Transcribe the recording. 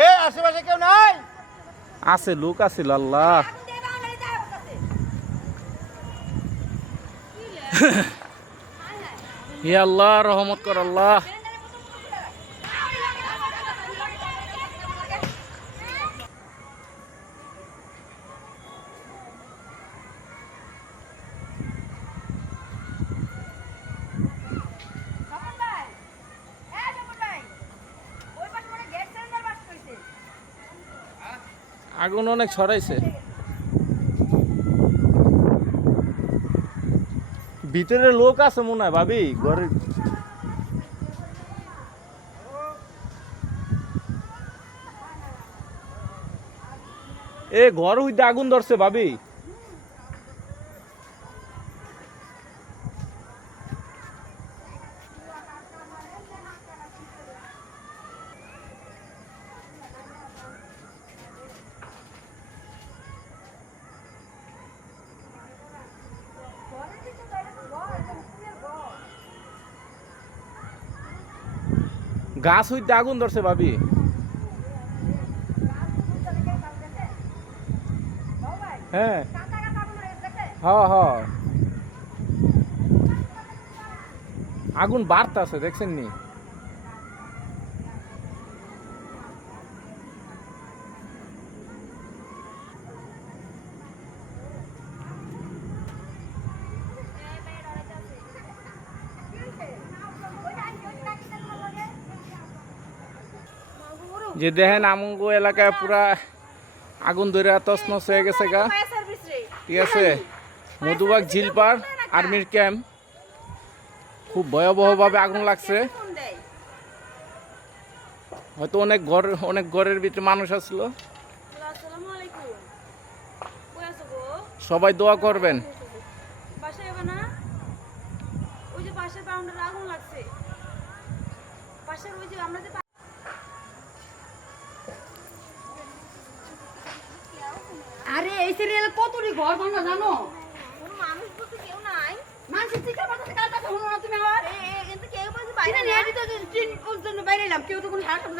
এ আশেপাশে কেউ নাই? আছে, লোক আছিল। আল্লাহ, হে আল্লাহ, রহমত কর আল্লাহ। আগুন অনেক ছড়াইছে। ভিতরে লোক আছে মনে হয় ভাবি, ঘরে। এ ঘর হইতে আগুন ধরছে ভাবি। গাছ হইতে আগুন ধরছে ভাবি। হ্যাঁ হ্যাঁ হ্যাঁ, আগুন বাড়তাছে, দেখছেন নি? যে দেখেন আমগো এলাকায় পুরা আগুন ধরে তছনছ হয়ে গেছে গা। ঠিক আছে, মধুবাগ ঝিলপার আর্মির ক্যাম্প, খুব ভয়াবহভাবে আগুন লাগছে। হয়তো অনেক ঘরের ভিতরে মানুষ আসলো। সবাই দোয়া করবেন। আরে এই সিরিয়ালে কতটি ঘর ভাঙা জানো? কোনো মানুষ বলতে কেউ নাই। মানুষের চিৎকার পাঠাতে কার কথা শুনো না তুমি আবার? কিন্তু কেউ বলছে বাইরে বাইরে নিয়ে তো বাইরে এলাম, কেউ তো কোনো সারা শব্দ